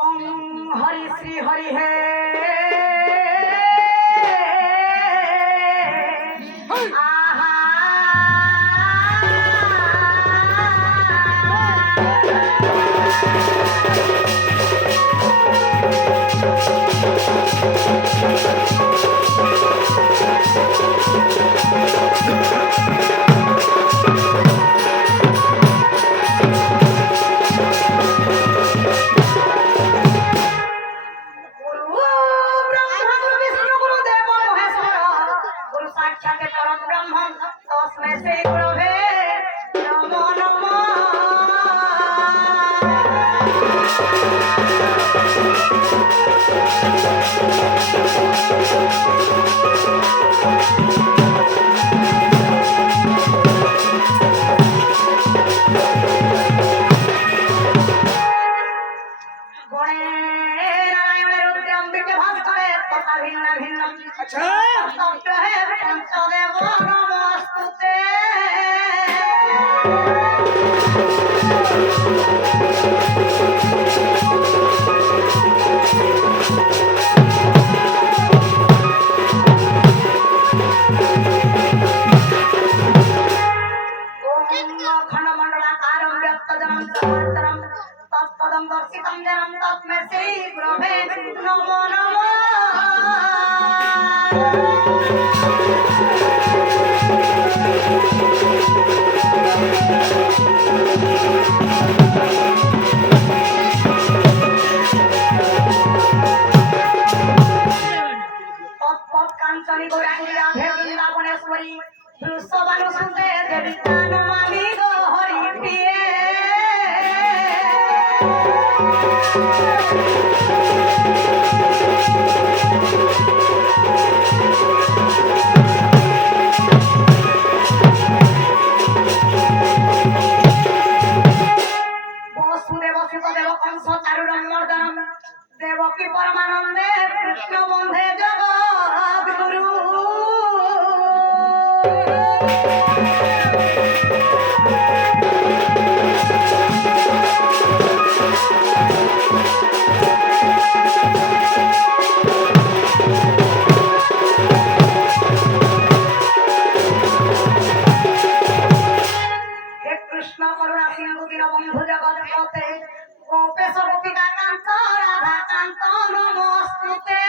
ओम हरि श्री हरि हे आहा तत्पदं दर्शितं जनं तस्मै श्री गुरवे नमो नमः कांचनी गौरांगी राधे वृंदावनेश्वरी वृषभानुसुते देवी नमामि गो हरि प्रिये वसुदेवसुत देव कंस चारुरमर्दनम देवकी परमानंदे कृष्ण बंधे जगत गुरु हे कृष्ण करुणा सिंधु दीनबंधु जगत्पते गोपेश गोपिका कांत राधा कांत नमोस्तुते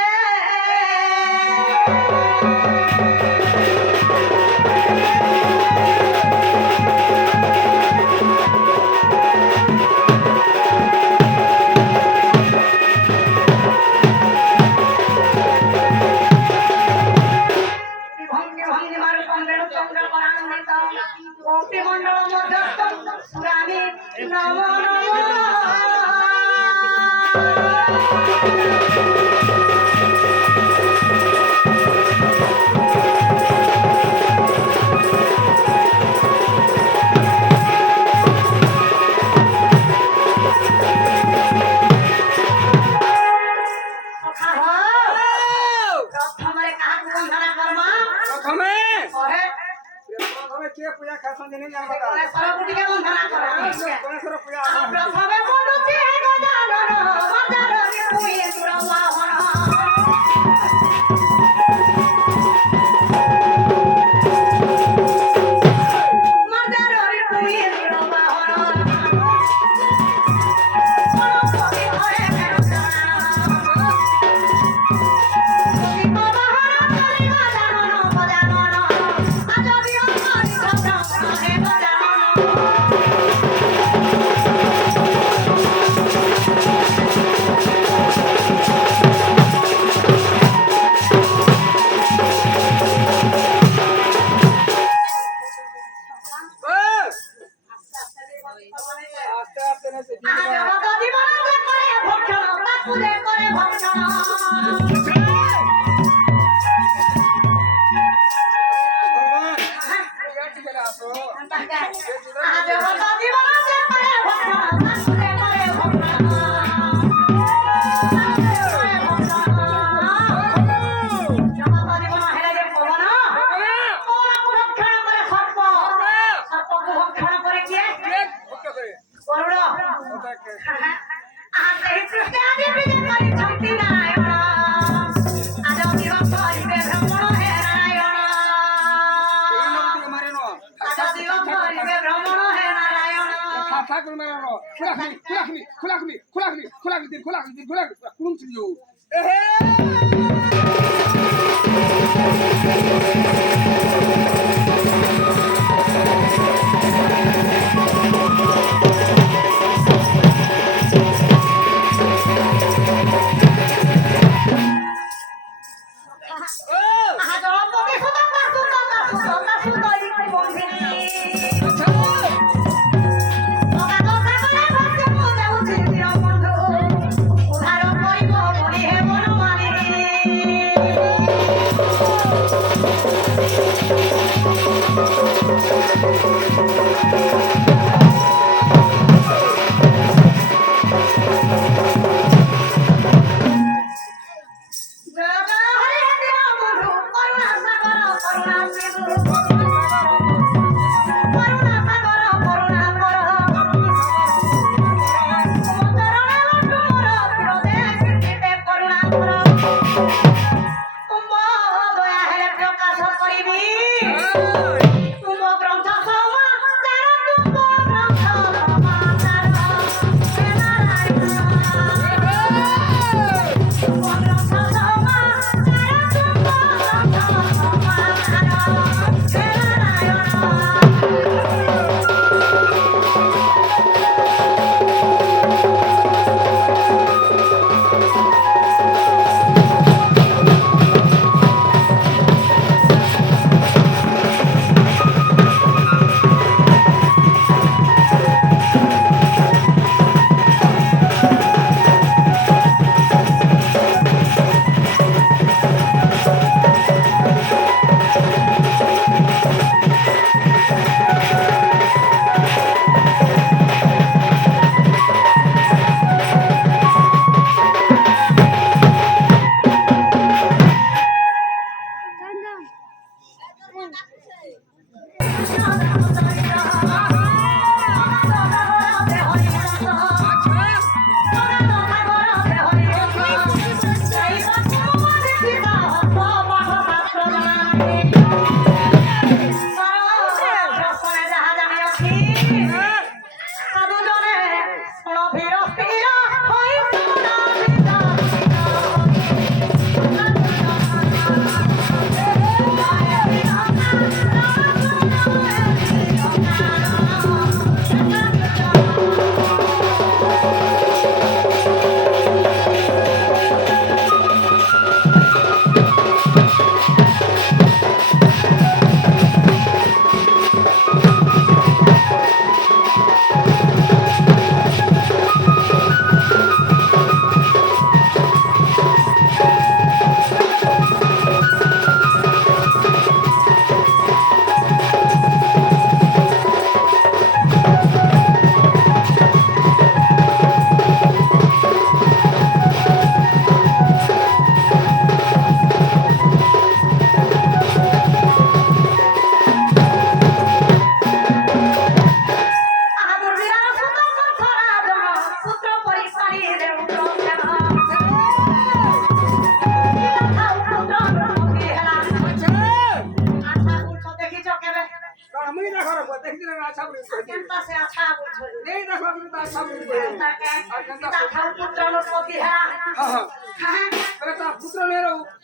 भंगी भंगी मारुतं वेणुचंद्र परान्वित गोपी मंडल मध्यस्थं सुरामि नमो नमः के पूजा खासन देने जान बता कोने सरपुटी के वंदना करा कोने सर पूजा प्रथमे बोलुछि हे गजानन मजार पुए सुरवाहन मजार पुए सुरवाहन सरस्वती हरे मेरा गजानन गजानन आज बियो हरि भक्त हे गजानन আহা জগৎপতি সুতং সুতং ইতি মন্দিরে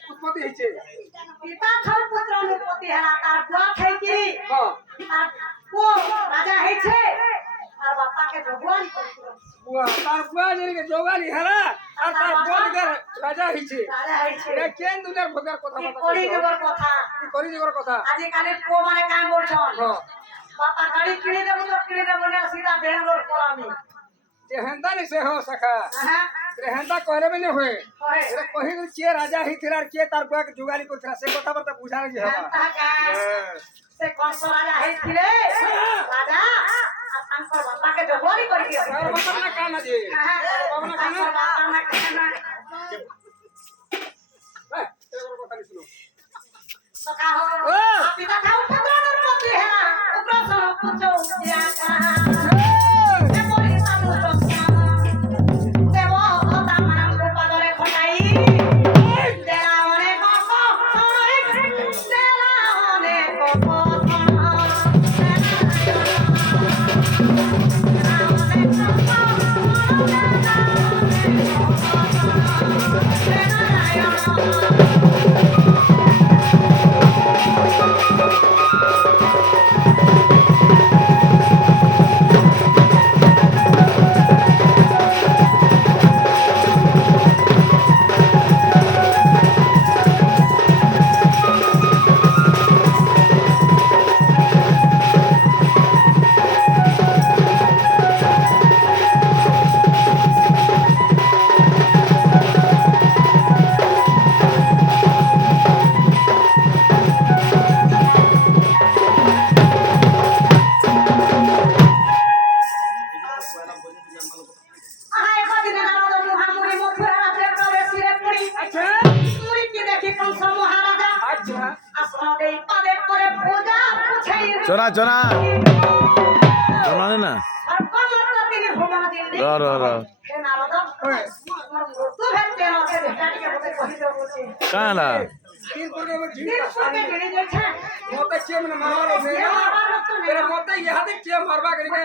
उत्पत्ति है पिता छल पुत्र अनुपति हेला तार बुआ है कि हां वो राजा है छे और बापा के जोगवाली बुआ तार बुआ ने के जोगवाली हेला और तार बोल के राजा है छे रे केन दुनिया भगर কথা बता कोली जबर কথা कोली जबर কথা आज काले को माने काम बोलछन हां बापा गाड़ी किने देबो तो किने देबो ने सीधा बेंगलोर पलामी जेहंदा नहीं से हो सका रेहंदा कहले में नहीं हुए रे कहि के राजा ही थिरा के तार बुआ के जुगाली को थिरा से কথা बता बुझा रे हवा से कौन सा राजा है थिरे राजा अंकर बापा के जोगवाली कर दिया और बापा ना काम जी बाबा ना काम बापा ना कहना ए तेरे को बतानी सुनो तो का हो पिता खाओ पुत्र अनुपति हेला पुत्र सन पुत्र उद्या का Oh, চোরা চোরা না কানা মতে কে মানে মারবার আছে তেরে মতে ইহাতে কে মারবা করি না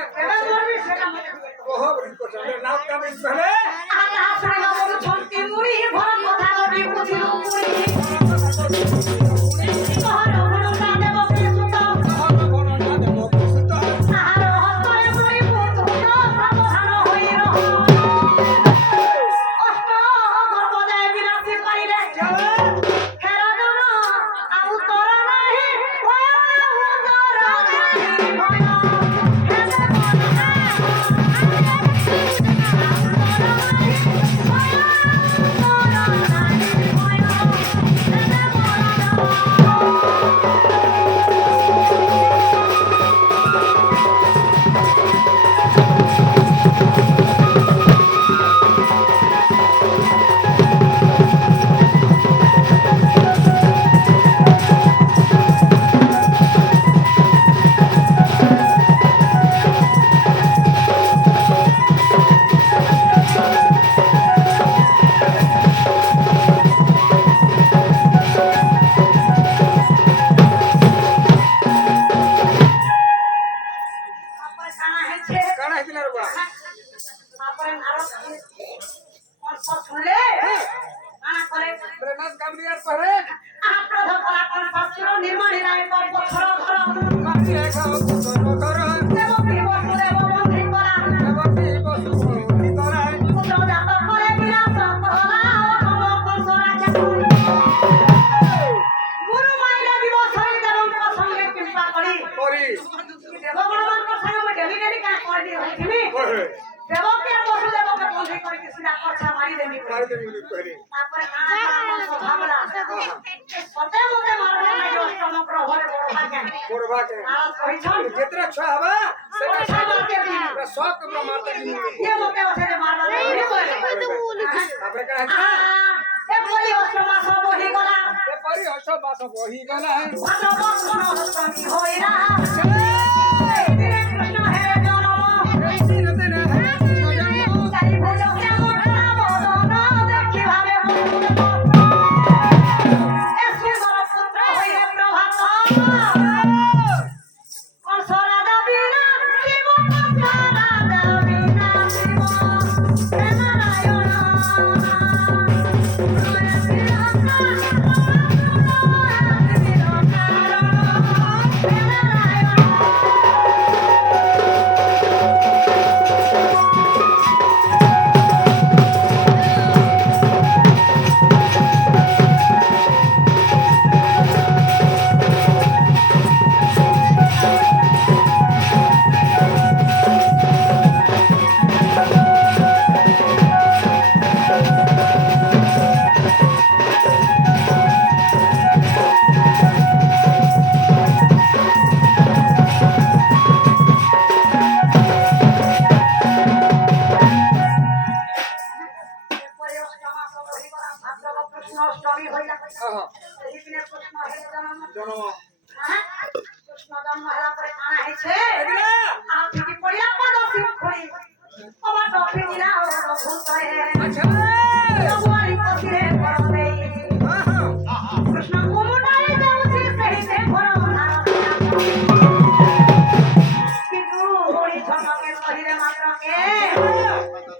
ওহ বড় কথা নাম কাম ইসলে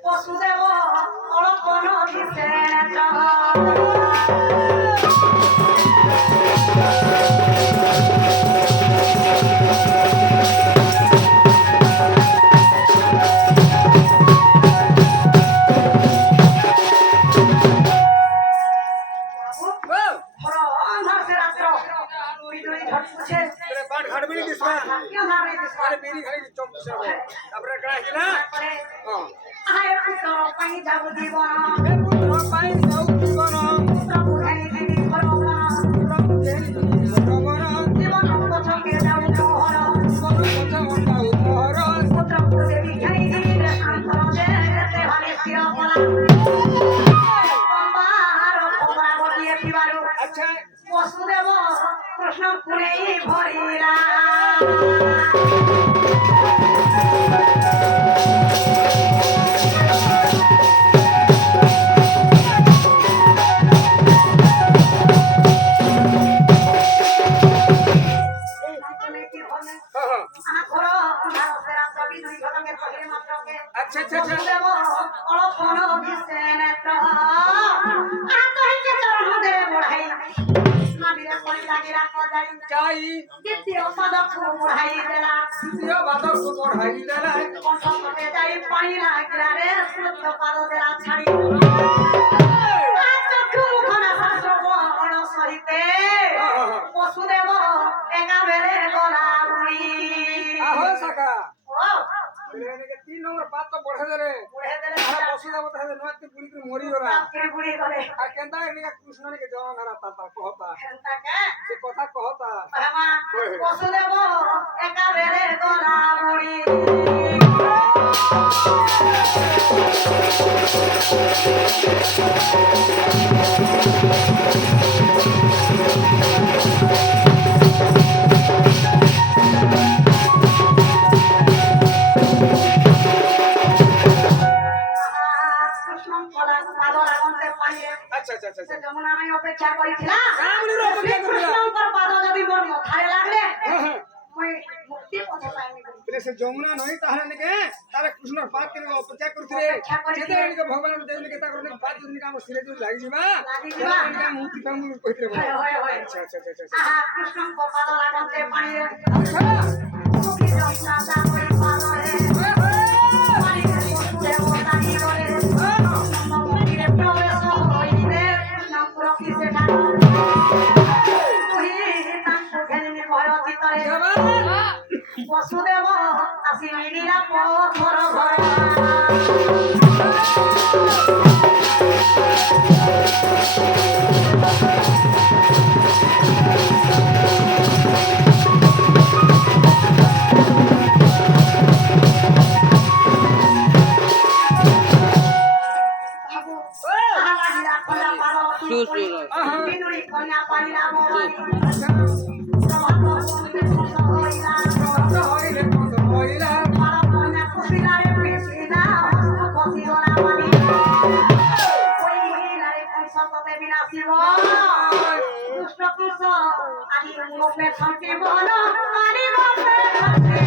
পশুদেব অলপন ভিসে কৃষ্ণ পুনে ভরিরা আচ্ছা আচ্ছা আচ্ছা চাই দ্বিতীয় বাদক পড়াই দেলা পানি লাগিলা রে শুদ্ধ পাদরা ছাড়ি সহিতে বসুদেব একাবেলে গলা বুড়ি আহো সাকা ও এনেকে 3 নম্বর পাত তো পড়ে দেলে বুড়ে দিলে আর বসুদেব তাহলে নয়তে বুড়ি করে মরি ওরা বুড়ি করে আর কেনতা এনেকে কৃষ্ণকে জমা মারা তা কহতা এন্তাকে সে কথা কহতা বাবা বসুদেব একাবেলে গলা বুড়ি আচ্ছা আচ্ছা আচ্ছা আচ্ছা যেমন আমি অপেক্ষা করেছিলাম রামুনির অপেক্ষা করিলা কৃষ্ণঙ্কর পাদ যদি মোর মাথায় লাগলে হ্যাঁ মুই মুক্তি পথে পাইনি বলে সে যমুনা নয় তাহলে নাকি তারা কৃষ্ণর পাত করে অপেক্ষা করছিলে যেতে নাকি ভগবান দেব নাকি তা করে পাত যদি আমার সিরে যদি লাগি যাবা নাকি মুক্তি পামু কইতে বলে হয় হয় আচ্ছা আচ্ছা আচ্ছা আচ্ছা আহা কৃষ্ণঙ্কর পাদ লাগতে পানি আচ্ছা মুক্তি যমুনা তা কই পাদ রে পানি দেব দানি করে মন্দিরে প্রবেশ হইবে কৃষ্ণঙ্কর কি সেটা তুই তাঙ্কু ঘেনে ঘর ভিতরে বসুদেব আসি মিলিরা পথর ঘর বিনুরি কন্যা পারিলা মরি তো হইলে কত হইলা কন্যা খুশিলারে কৃষ্ণা খুশিলা পানি ওই মহিলারে কংসতে বিনাশিব দুষ্ট কৃষ্ণ আদি মুখে শান্তি বল আদি মুখে শান্তি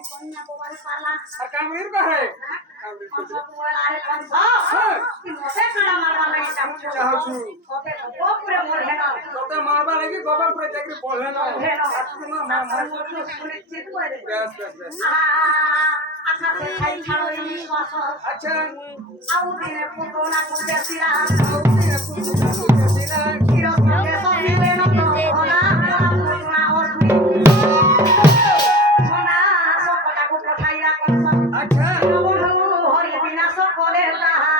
কন্যা বাবার পালা আর কামড়ির কাহে কংস কুমার আরে কংস তুই মতে কানা মারবা লাগি চাহছু ওকে গোপুরে মরবে না তোতে মারবা লাগি গোবর করে চাকরি পড়লে না আজকে না মা মা সুনিশ্চিত করে বেশ বেশ বেশ আচ্ছা খাই ছাড়ো এই শ্বাস আচ্ছা আউ দিনে পুতনা কুদেছিলা ওকে পুতুলা দিলা হিরো সঙ্গে সঙ্গে না ওলা পুতনা অসুরি সোনা সকটাকু পঠাইয়া কংস আচ্ছা বন্ধু হরি বিনাশ করে তাহা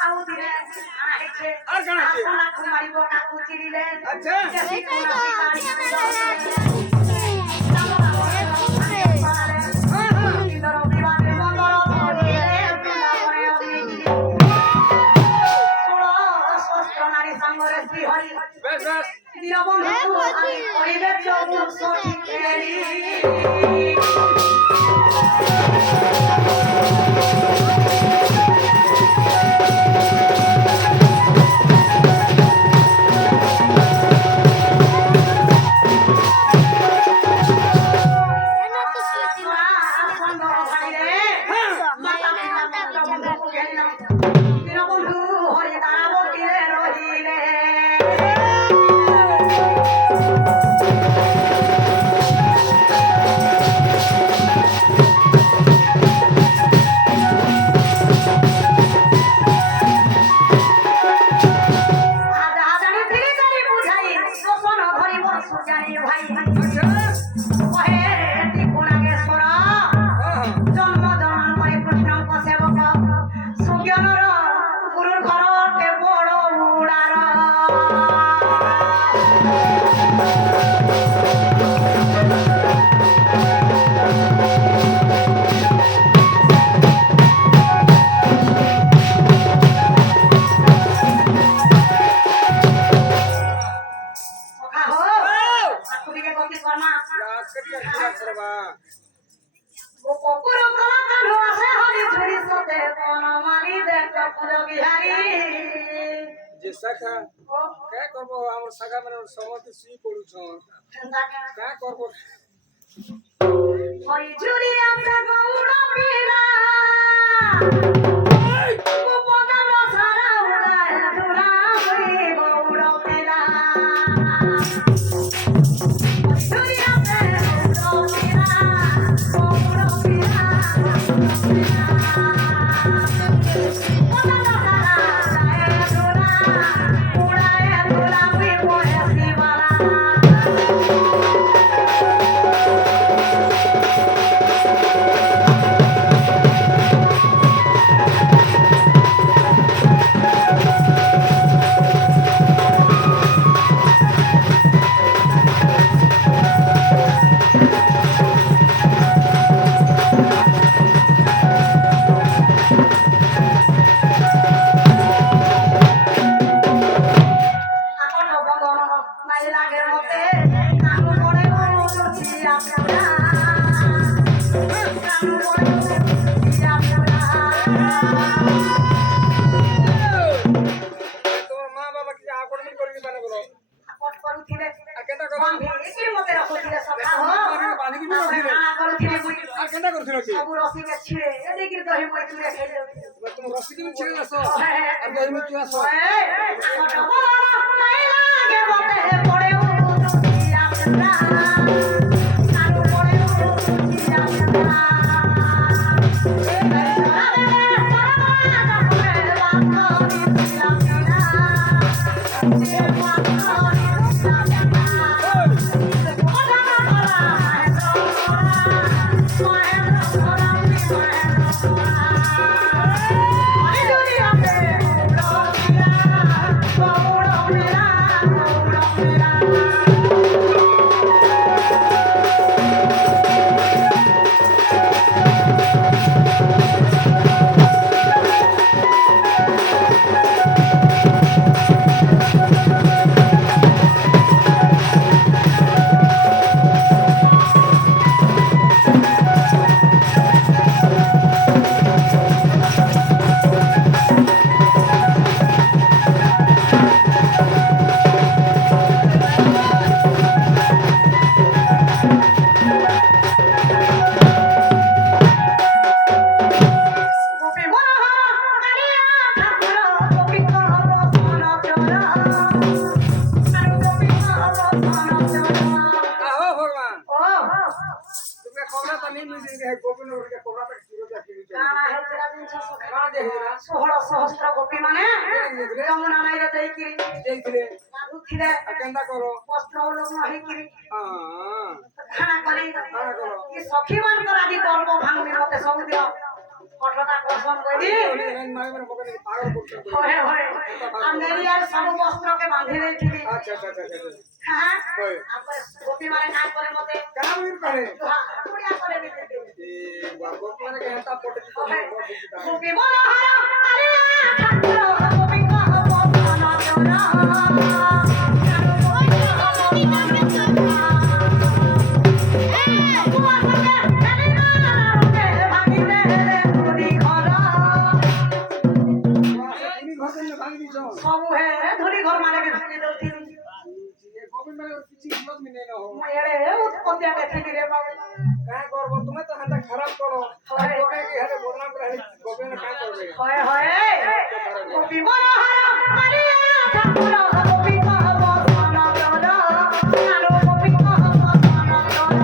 আউ দিনে আইছে আর কেন আছে? সোনা কুমারী বোকা কুচিরিলে আচ্ছা জেসি কোনা শিকারি হ্যাঁ হ্যাঁ ইন্দর বিবাদে মঙ্গল ধরিলে বৃন্দাবনে অগ্নি ষোড় ষষ্ঠ নারী সঙ্গরে শ্রী হরি বেশ বেশ দীনবন্ধু আমি করিবে চতুর সঠিক এলি মাতা পিতা কেটে পুরা করবা ও কপুর কলা কালো আছে হরি ঝুরি সতে বনমালী দেখ পুর বিহারী যে শাখা ও কে করব আমার শাখা মানে সমস্ত শুই পড়ুছন ঠান্ডা কে করব হরি ঝুরি আছে গৌড় পিলা ও বদল সারা উড়ায় উড়াই গৌড় পিলা ঝুরি আছে গৌড় পিলা গৌড় পিলা বদল সারা উড়ায় উড়াই বয়ে শিবালা আকন্দ বদন নাই লাগের মতে কানু মনে মরুচি আপনারা কানু মনে মরুচি আপনারা তোমার মা বাবা কি আকর্ষণ করবি মানে বলো আকট করুথিলে আর কেটা করব বাঁধি একির মতে রখুথিলে সখা হো বাঁধি কি করছিস কানা করুথিলে মুই আর কেটা করছিল কি সবু রসিকে ছিড়ে এদিকে দহি মই তুলে খেলে তুমি রসি কি ছেড়ে আসো আর গই মিটু আসো আকট বদন নাই লাগে মতে পড়ে উঠুচি আপনারা কানু মনে মরুচি আপনারা গোপী মনোহর কালিয়া ঠাকুর গোপী কহব সন চর আর গোপী কহব সন চর আহো ভগবান ও তুমি কোবরা তো নি মিছি হে গোবিন্দ কে কোবরা তে কিরো দেখি কানা হেতরা জিনিস সখা কানা দেখিলা 16 সহস্র গোপী মানে যমুনা নাইরে দেইকিরি দেখিলে গাধুথিলে আর কেনটা করো বস্ত্র লগ্ন হইকিরি হ্যাঁ খানা করি কানা করো কি সখী মানকর আদি গর্ব ভাঙবি মতে সব দিও কঠোরতা কর্ষণ করি মায়ের মগনে পাগল করতে হয়ে হয়ে আর নেরিয়ার সব বস্ত্রকে বাঁধি দেইছিলি আচ্ছা আচ্ছা আচ্ছা হ্যাঁ হয় আপরে গোপী মানে কাজ করে মতে কাম করে কুড়িয়া করে দিতে এ গোপমানে কে হেতা পড়ে দিতে গোপী মনোহর কালিয়া ঠাকুর গোপী কহব সন চর তুমি ঘরে ভাঙি দিছ সবু হে ধরি ঘর মানে ভাঙি দউথিলি গোবিন্দ মানে কিছু হিম্মত মিনে না हो এড়ে উৎপত্তি দেখি রে বাবু काय করব তুমি তো হাতে খারাপ করো গোকে কি হাতে বদনাম করে গোবিন্দ काय করবে হয় হয় গোপী মনোহর কালিয়া ঠাকুর গোপী কহব সন চর আলো গোপী কহব সন চর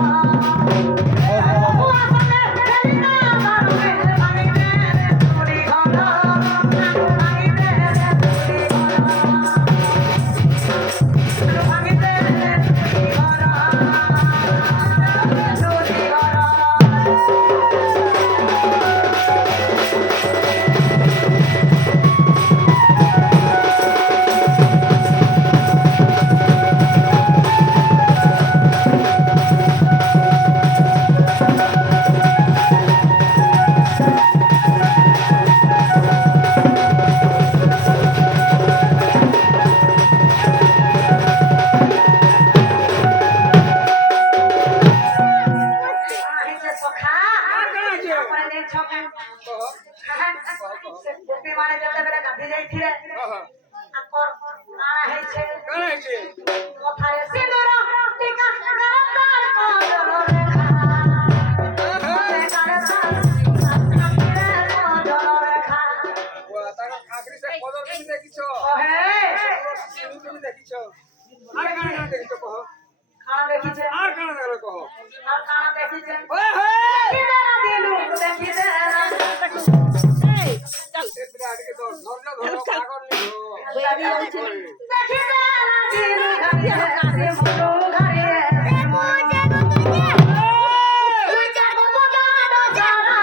ଛକି କହ ସେ ଗୋପୀ ମାନେ ଯେତେବେଳେ ଗାଧି ଯାଇଥିଲେ ହଁ ହଁ ତାଙ୍କର କାଣା ହେଇছে କଣ ହେଇଛି କଥାରେ ସିନ୍ଦୁର ଟିକା ଗରଦାର କଜଳରେ ତାଙ୍କ ଖାଗରି ସେ କଦର তুমি দেখিছ কহে তুমি দেখিছ আর কানা দেখিছ কহ কানা দেখিছে আর কানা দেখলে কহ আর কানা দেখিছে ওই হই দিলু দেখিছে এতরা আগে তো ধরনা ধরো পাগল নিও দেখিছে দিলু ঘাড়িয়ে মনো ঘাড়িয়ে তুই যাবো বজানো সারা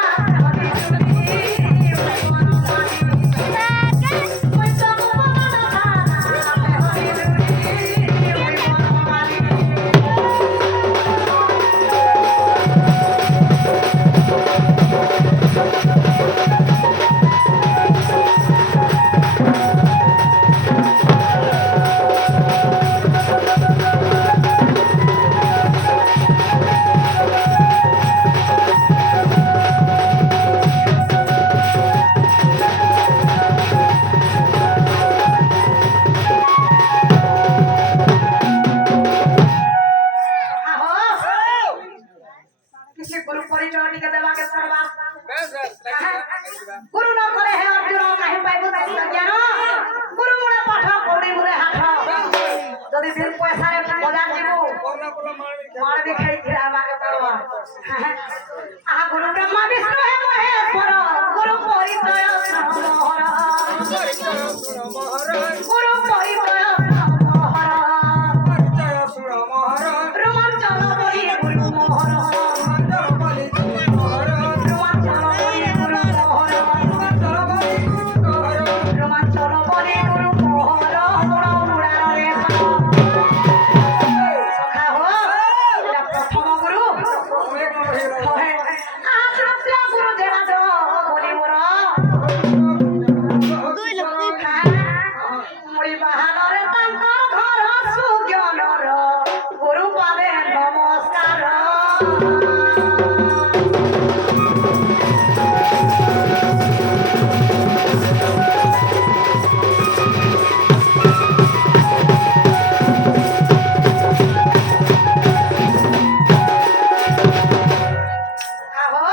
किसी गुरु परिचय टिके देवाके पड़वा বেশ गुरु न करे हे अर्जुन काहे पाइबो ताकि ज्ञान गुरु मुळे पाठ पौडी मुळे हाथ যদি বিল পয়সা রে বজার দিব করনা করলা মারবি মার বি খাই খিরা আমাকে পড়বা আহা গুরু ব্রহ্মা বিষ্ণু হে মহেশ্বর গুরু পরিচয় মোহর পরিচয় সুর মহারাজ গুরু পরিচয় মোহর পরিচয় সুর মহারাজ রোমাঞ্চন বলি গুরু মোহর মন্ত্র বলি মহারাজ রোমাঞ্চন বলি গুরু মোহর মন্ত্র বলি মহারাজ রোমাঞ্চন বলি গুরু মোহর মোড় মুড়ার রে সখা হো এটা প্রথম গুরু অনেক নম্বর হয়ে গেল কহে আত্মা গুরু দেবা দো বলি মোর মুড়ি বাহাদরে তাঙ্কর ঘর সুজ্ঞানর গুরু পাবে নমস্কার আহো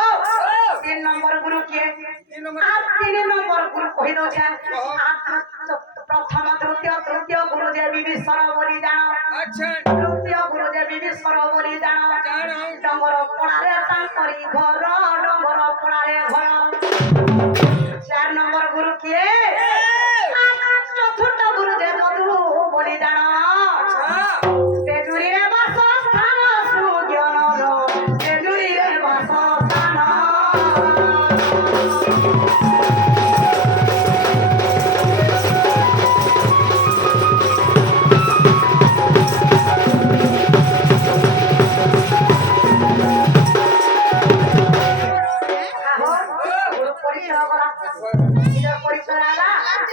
3 নম্বর গুরু কে 3 নম্বর আর 3 নম্বর গুরু কহি দছে প্রথম তৃতীয় গুরু যে বিবিশ্বর বলি জানো আচ্ছা তৃতীয় গুরু যে বিবিশ্বর বলি জানো জানো ডঙ্গর পড়ারে তাঙ্করি ঘর ডঙ্গর পড়ারে ঘর